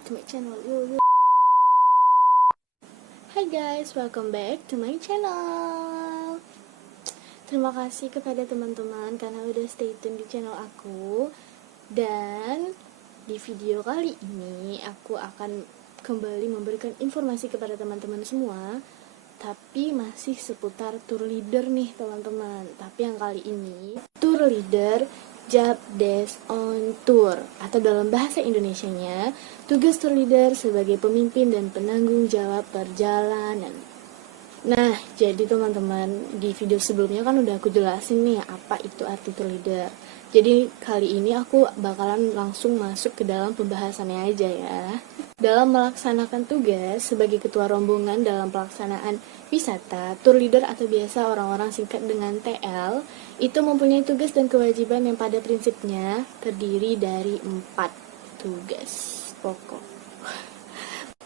back to my channel. Hi guys, welcome back to my channel. Terima kasih kepada teman-teman karena udah stay tune di channel aku. Dan di video kali ini aku akan kembali memberikan informasi kepada teman-teman semua, tapi masih seputar tour leader nih teman-teman. Tapi yang kali ini tour leader Job Desk on Tour, atau dalam bahasa Indonesianya tugas tour leader sebagai pemimpin dan penanggung jawab perjalanan. Nah, jadi teman-teman, di video sebelumnya kan udah aku jelasin nih apa itu arti tour leader. Jadi kali ini aku bakalan langsung masuk ke dalam pembahasannya aja ya. Dalam melaksanakan tugas sebagai ketua rombongan dalam pelaksanaan wisata, tour leader atau biasa orang-orang singkat dengan TL, itu mempunyai tugas dan kewajiban yang pada prinsipnya terdiri dari 4 tugas pokok.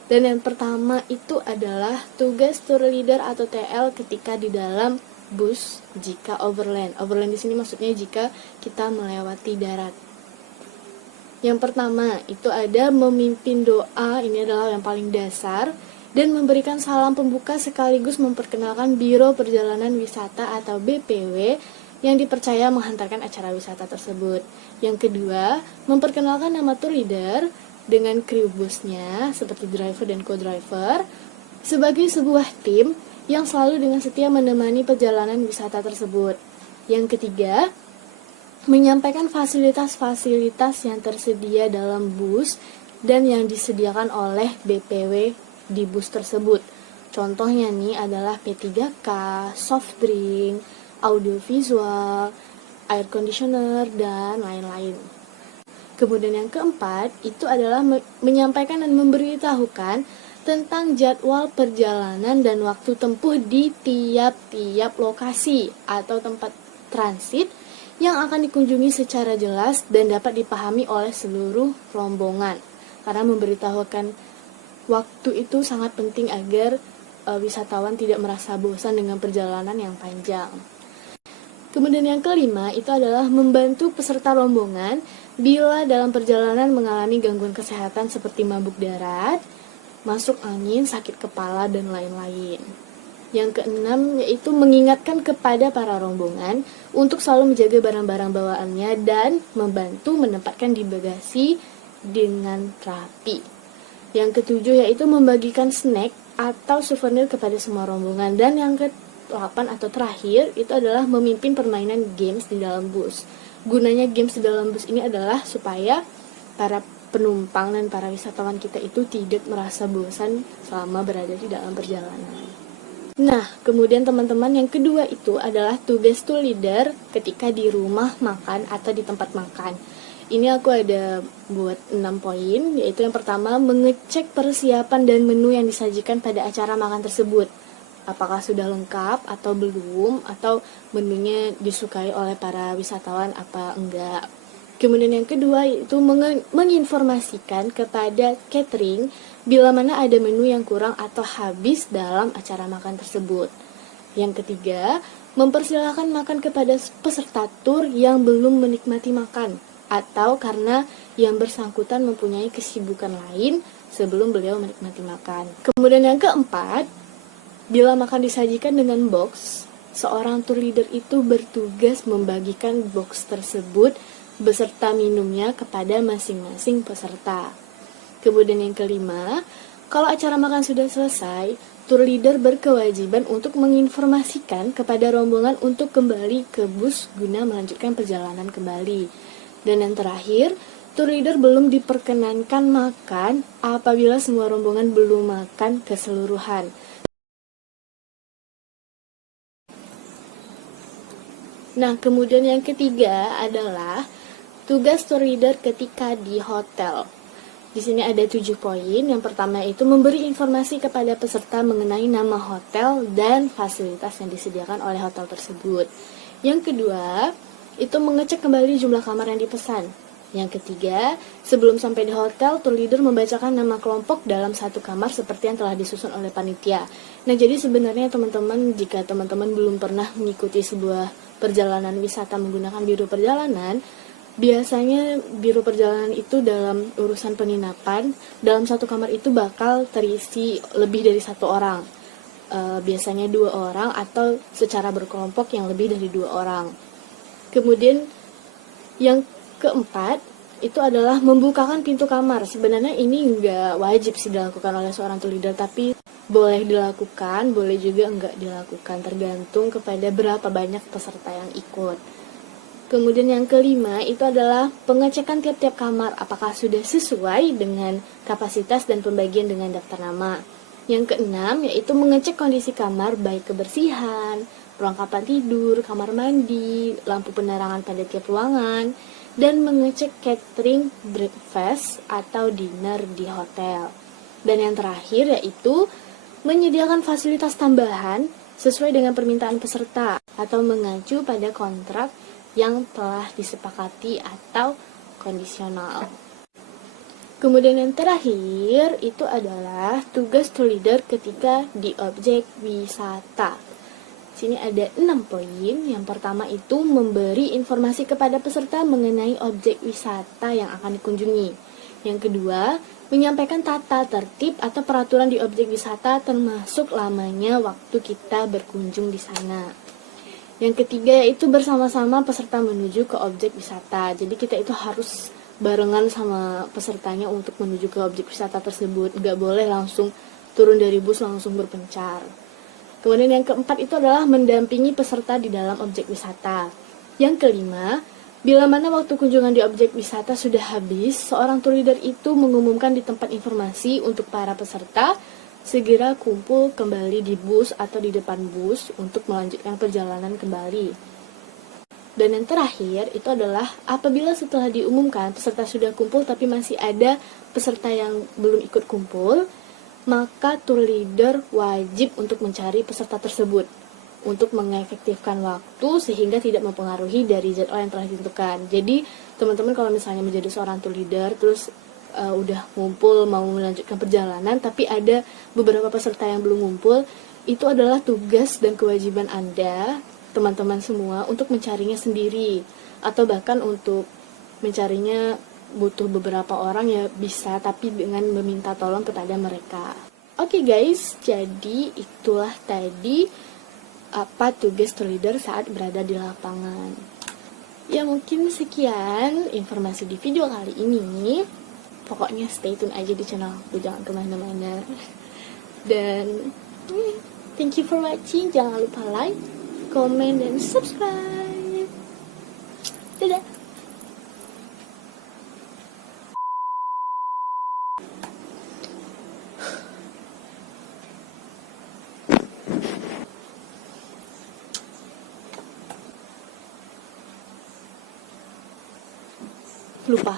Dan yang pertama itu adalah tugas tour leader atau TL ketika di dalam bus jika overland. Overland di sini maksudnya jika kita melewati darat. Yang pertama itu ada memimpin doa, ini adalah yang paling dasar, dan memberikan salam pembuka sekaligus memperkenalkan Biro Perjalanan Wisata atau BPW yang dipercaya menghantarkan acara wisata tersebut. Yang kedua, memperkenalkan nama tour leader dengan kru busnya seperti driver dan co-driver sebagai sebuah tim yang selalu dengan setia menemani perjalanan wisata tersebut. Yang ketiga, menyampaikan fasilitas-fasilitas yang tersedia dalam bus dan yang disediakan oleh BPW di bus tersebut. Contohnya nih adalah P3K, soft drink, audiovisual, air conditioner, dan lain-lain. Kemudian yang keempat itu adalah menyampaikan dan memberitahukan tentang jadwal perjalanan dan waktu tempuh di tiap-tiap lokasi atau tempat transit yang akan dikunjungi secara jelas dan dapat dipahami oleh seluruh rombongan. Karena memberitahukan waktu itu sangat penting agar wisatawan tidak merasa bosan dengan perjalanan yang panjang. Kemudian yang kelima itu adalah membantu peserta rombongan bila dalam perjalanan mengalami gangguan kesehatan seperti mabuk darat, masuk angin, sakit kepala, dan lain-lain. Yang keenam yaitu mengingatkan kepada para rombongan untuk selalu menjaga barang-barang bawaannya dan membantu menempatkan di bagasi dengan rapi. Yang ketujuh yaitu membagikan snack atau souvenir kepada semua rombongan. Dan yang ke-8 atau terakhir itu adalah memimpin permainan games di dalam bus. Gunanya games di dalam bus ini adalah supaya para penumpang dan para wisatawan kita itu tidak merasa bosan selama berada di dalam perjalanan. Nah, kemudian teman-teman yang kedua itu adalah tugas tour leader ketika di rumah makan atau di tempat makan. Ini aku ada buat 6 poin, yaitu yang pertama mengecek persiapan dan menu yang disajikan pada acara makan tersebut. Apakah sudah lengkap atau belum, atau menunya disukai oleh para wisatawan apa enggak. Kemudian yang kedua yaitu menginformasikan kepada catering bila mana ada menu yang kurang atau habis dalam acara makan tersebut. Yang ketiga, mempersilahkan makan kepada peserta tur yang belum menikmati makan atau karena yang bersangkutan mempunyai kesibukan lain sebelum beliau menikmati makan. Kemudian yang keempat, bila makan disajikan dengan box, seorang tour leader itu bertugas membagikan box tersebut beserta minumnya kepada masing-masing peserta. Kemudian yang kelima, kalau acara makan sudah selesai, tour leader berkewajiban untuk menginformasikan kepada rombongan untuk kembali ke bus guna melanjutkan perjalanan kembali. Dan yang terakhir, tour leader belum diperkenankan makan apabila semua rombongan belum makan keseluruhan. Nah, kemudian yang ketiga adalah tugas tour leader ketika di hotel. Di sini ada 7 poin. Yang pertama itu memberi informasi kepada peserta mengenai nama hotel dan fasilitas yang disediakan oleh hotel tersebut. Yang kedua, itu mengecek kembali jumlah kamar yang dipesan. Yang ketiga, sebelum sampai di hotel, tour leader membacakan nama kelompok dalam satu kamar seperti yang telah disusun oleh panitia. Nah, jadi sebenarnya teman-teman, jika teman-teman belum pernah mengikuti sebuah perjalanan wisata menggunakan biro perjalanan, Biasanya biro perjalanan itu dalam urusan penginapan, dalam satu kamar itu bakal terisi lebih dari satu orang. Biasanya 2 orang atau secara berkelompok yang lebih dari 2 orang. Kemudian yang keempat itu adalah membukakan pintu kamar. Sebenarnya ini nggak wajib sih dilakukan oleh seorang tour leader, tapi boleh dilakukan, boleh juga nggak dilakukan, tergantung kepada berapa banyak peserta yang ikut. Kemudian yang kelima itu adalah pengecekan tiap-tiap kamar apakah sudah sesuai dengan kapasitas dan pembagian dengan daftar nama. Yang keenam yaitu mengecek kondisi kamar baik kebersihan, perlengkapan tidur, kamar mandi, lampu penerangan pada tiap ruangan, dan mengecek catering breakfast atau dinner di hotel. Dan yang terakhir yaitu menyediakan fasilitas tambahan sesuai dengan permintaan peserta atau mengacu pada kontrak yang telah disepakati atau kondisional. Kemudian yang terakhir itu adalah tugas tour leader ketika di objek wisata. Sini ada 6 poin. Yang pertama itu memberi informasi kepada peserta mengenai objek wisata yang akan dikunjungi. Yang kedua, menyampaikan tata tertib atau peraturan di objek wisata termasuk lamanya waktu kita berkunjung di sana. Yang ketiga yaitu bersama-sama peserta menuju ke objek wisata. Jadi kita itu harus barengan sama pesertanya untuk menuju ke objek wisata tersebut. Nggak boleh langsung turun dari bus langsung berpencar. Kemudian yang keempat itu adalah mendampingi peserta di dalam objek wisata. Yang kelima, bila mana waktu kunjungan di objek wisata sudah habis, seorang tour leader itu mengumumkan di tempat informasi untuk para peserta segera kumpul kembali di bus atau di depan bus untuk melanjutkan perjalanan kembali. Dan yang terakhir itu adalah apabila setelah diumumkan peserta sudah kumpul tapi masih ada peserta yang belum ikut kumpul, maka tour leader wajib untuk mencari peserta tersebut untuk mengefektifkan waktu sehingga tidak mempengaruhi dari jadwal yang telah ditentukan. Jadi teman-teman kalau misalnya menjadi seorang tour leader terus udah ngumpul mau melanjutkan perjalanan tapi ada beberapa peserta yang belum ngumpul, itu adalah tugas dan kewajiban Anda, teman-teman semua, untuk mencarinya sendiri atau bahkan untuk mencarinya butuh beberapa orang ya bisa, tapi dengan meminta tolong kepada mereka. Oke guys, jadi itulah tadi apa tugas tour leader saat berada di lapangan. Ya mungkin sekian informasi di video kali ini. Pokoknya stay tune aja di channel aku, jangan kemana-mana. Dan thank you for watching. Jangan lupa like, comment, dan subscribe. Dadah. Lupa.